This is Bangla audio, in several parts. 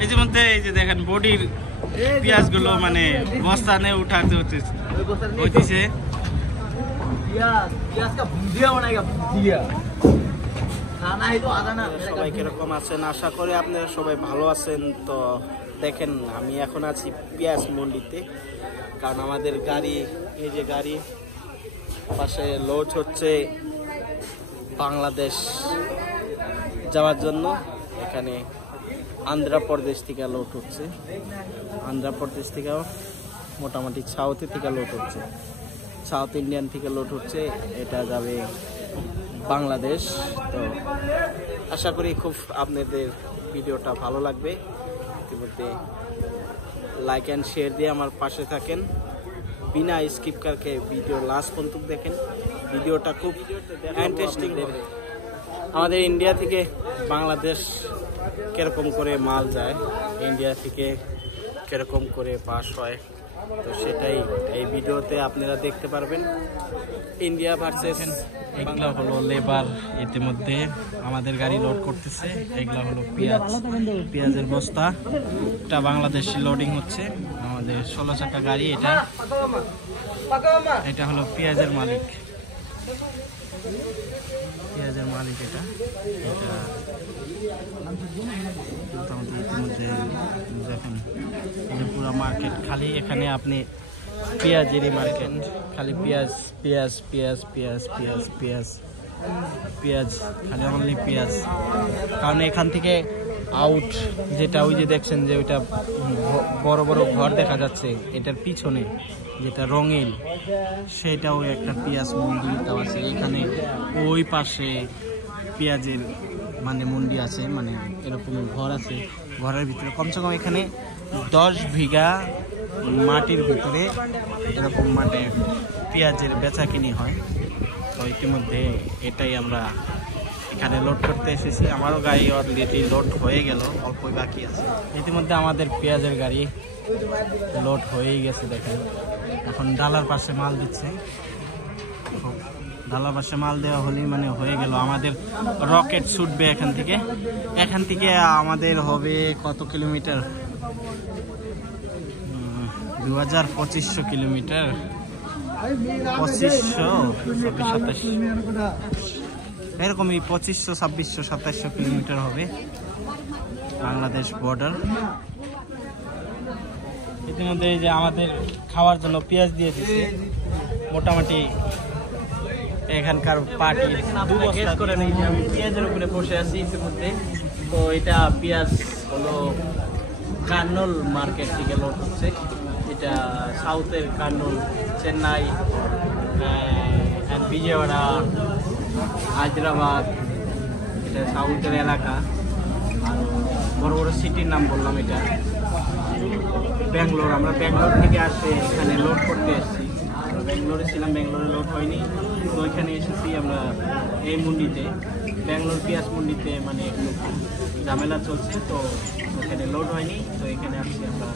এই যে মধ্যে এই যে দেখেন বডির পেঁয়াজ গুলো মানে বস্তানে উঠাতে হইতেছে। সবাই কিরকম আছেন, আশা করি আপনারা সবাই ভালো আছেন। তো দেখেন আমি এখন আছি পেঁয়াজ মন্ডিতে, কারণ আমাদের গাড়ি, এই যে গাড়ি পাশে লোড হচ্ছে বাংলাদেশ যাওয়ার জন্য। এখানে আন্ধ্রপ্রদেশ থেকে লোড হচ্ছে, আন্ধ্রপ্রদেশ থেকেও মোটামুটি সাউথে থেকে লোড হচ্ছে, সাউথ ইন্ডিয়ান থেকে লোড হচ্ছে, এটা যাবে বাংলাদেশ। তো আশা করি খুব আপনাদের ভিডিওটা ভালো লাগবে। ইতিমধ্যে লাইক অ্যান্ড শেয়ার দিয়ে আমার পাশে থাকেন, বিনা স্কিপ করকে ভিডিও লাস্ট পর্যন্ত দেখেন। ভিডিওটা খুব ইন্টারেস্টিং হবে। আমাদের ইন্ডিয়া থেকে বাংলাদেশ কিরকম করে মাল যায়, ইন্ডিয়া থেকে কিরকম করে পাস হয়, তো সেটাই এই ভিডিওতে আপনারা দেখতে পারবেন। ইন্ডিয়া ভার্সেস, এগুলা হলো লেবার, ইতিমধ্যে আমাদের গাড়ি লোড করতেছে। এগুলা হলো পেঁয়াজ, পেঁয়াজের বস্তা, এটা বাংলাদেশি লোডিং হচ্ছে। আমাদের 16 চাকা গাড়ি, এটা হলো পেঁয়াজের মালিক, পেঁয়াজের মালিক এটা মোটামুটি। ইতিমধ্যে দেখেন এটা পুরো মার্কেট খালি, এখানে আপনি পেঁয়াজেরই মার্কেট, খালি পেঁয়াজ পেঁয়াজ পেঁয়াজ পেঁয়াজ পেঁয়াজ পেঁয়াজ পেঁয়াজ, খালি অনলি পেঁয়াজ। কারণ এখান থেকে আউট যেটা, ওই যে দেখছেন যে ওইটা বড় বড় ঘর দেখা যাচ্ছে, এটার পিছনে যেটা রঙিন, সেটাও একটা পেঁয়াজ মন্ডি আছে। এখানে ওই পাশে পেঁয়াজের মানে মন্ডি আছে, মানে এরকম ঘর আছে, ঘরের ভিতরে কমসে কম এখানে 10 বিঘা মাটির ভিতরে এরকম মাঠে পেঁয়াজের বেচা কিনি হয়। তো ইতিমধ্যে এটাই আমরা এখানে লোড করতে এসেছি। আমারও গাড়ি অলরেডি লোড হয়ে গেল, অল্পই বাকি আছে। ইতিমধ্যে আমাদের পেঁয়াজের গাড়ি লোড হয়েই গেছে। দেখেন এখন ডালার পাশে মাল দিচ্ছে, ডালার পাশে মাল দেওয়া হলেই মানে হয়ে গেল। আমাদের রকেট ছুটবে এখান থেকে, এখান থেকে আমাদের হবে কত কিলোমিটার, 2500 কিলোমিটার, 2500, 2700 এরকমই, 2500, 2600, 2700 কিলোমিটার হবে বাংলাদেশ বর্ডার। ইতিমধ্যে এই যে আমাদের খাওয়ার জন্য পেঁয়াজ দিয়ে দিচ্ছে, মোটামুটি এখানকার পার্টি 2 বস্তা করে নেই। আমি পেঁয়াজের উপরে বসে আছি ইতিমধ্যে। তো এটা পেঁয়াজ হলো কার্নুল মার্কেট থেকে লোড হচ্ছে, এটা সাউথের কার্নুল, চেন্নাই, বিজয়ওয়াড়া, হায়দ্রাবাদ, এটা সাউথের এলাকা। আর বড় বড় সিটির নাম বললাম, এটা ব্যাঙ্গালোর। আমরা ব্যাঙ্গালোর থেকে আসে এখানে লোড করতে এসেছি, ব্যাঙ্গালোরে ছিলাম, ব্যাঙ্গালোরে লোড হয়নি, তো এখানে এসেছি আমরা এই মন্ডিতে, ব্যাঙ্গালোর পেঁয়াজ মন্ডিতে। মানে একটু ঝামেলা চলছে, তো এখানে লোড হয়নি, তো এখানে আসছি আমরা।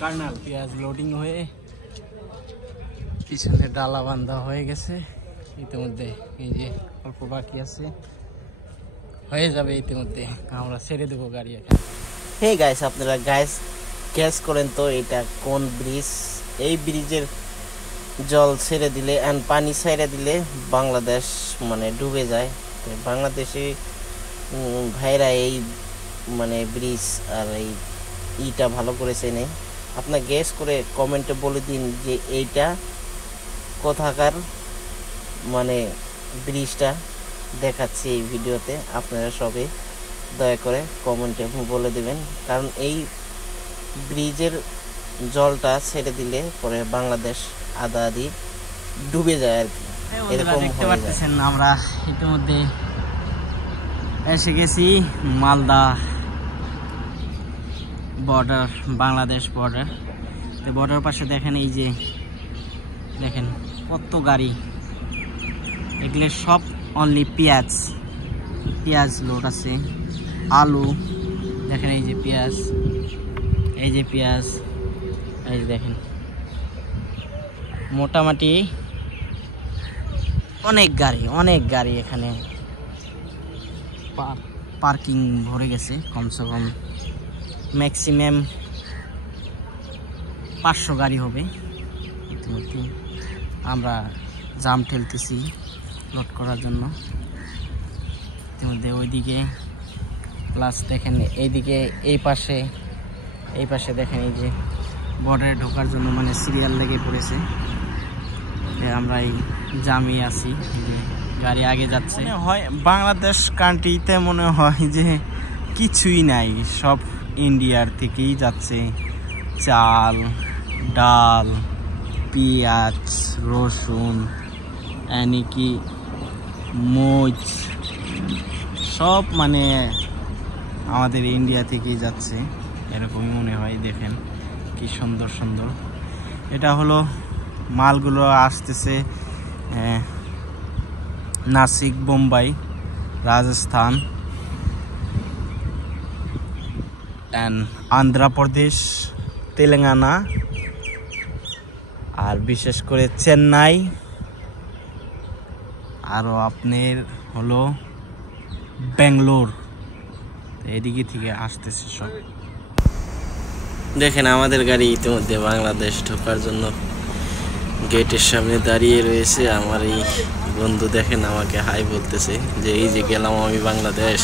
কার্নাল পেঁয়াজ লোডিং হয়ে পিছনে ডালা বান্ধা হয়ে গেছে ইতিমধ্যে। এই যে অল্প বাকি আছে, হয়ে যাবে ইতিমধ্যে, আমরা ছেড়ে দেবো গাড়ি এখানে। হে গাইস, আপনারা গ্যাস করেন তো এটা কোন ব্রিজ? এই ব্রিজের জল ছেড়ে দিলে অ্যান্ড পানি ছেড়ে দিলে বাংলাদেশ মানে ডুবে যায়। বাংলাদেশে ভাইরা এই মানে ব্রিজ আর এই ইটা ভালো করে চেনে। আপনার গ্যাস করে কমেন্টে বলে দিন যে এইটা কোথাকার মানে ব্রিজটা দেখাচ্ছি এই ভিডিওতে। আপনারা সবে দয়া করে কমেন্টে বলে দেবেন, কারণ এই ব্রিজের জলটা ছেড়ে দিলে পরে বাংলাদেশ আধা আধি ডুবে যায় আর কি, এরকম দেখতে পাচ্ছেন। আমরা ইতিমধ্যে এসে গেছি মালদা বর্ডার, বাংলাদেশ বর্ডার। তো বর্ডার পাশে দেখেন, এই যে দেখেন কত গাড়ি, এগুলো সব অনলি পেঁয়াজ, পেঁয়াজ লোড আছে, আলু দেখেন, এই যে পেঁয়াজ, এই যে পেঁয়াজ, এই যে দেখেন মোটামুটি অনেক গাড়ি এখানে পার্কিং ভরে গেছে, কমসে কম ম্যাক্সিমাম 500 গাড়ি হবে। ইতিমধ্যে আমরা জাম ঠেলতেছি লোড করার জন্য। ইতিমধ্যে ওইদিকে প্লাস দেখেন এইদিকে এই পাশে দেখেন এই যে বর্ডারে ঢোকার জন্য মানে সিরিয়াল লেগে পড়েছে। আমরা এই জামে আছি, গাড়ি আগে যাচ্ছে। হয় বাংলাদেশ কান্ট্রিতে মনে হয় যে কিছুই নাই, সব ইন্ডিয়ার থেকেই যাচ্ছে। চাল, ডাল, পেঁয়াজ, রসুন, এমনকি মরিচ সব মানে আমাদের ইন্ডিয়া থেকেই যাচ্ছে, এরকমই মনে হয়। দেখেন কি সুন্দর সুন্দর। এটা হলো মালগুলো আসতেছে নাসিক, বোম্বাই, রাজস্থান অ্যান্ড অন্ধ্রপ্রদেশ, তেলেঙ্গানা, আর বিশেষ করে চেন্নাই, আরও আপনার হলো ব্যাঙ্গালোর, এদিকে থেকে আসতেছে সব। দেখেন আমাদের গাড়ি ইতিমধ্যে বাংলাদেশ ঢোকার জন্য গেটের সামনে দাঁড়িয়ে রয়েছে। আমার এই বন্ধু দেখেন আমাকে হাই বলতেছে যে এই যে গেলাম আমি বাংলাদেশ।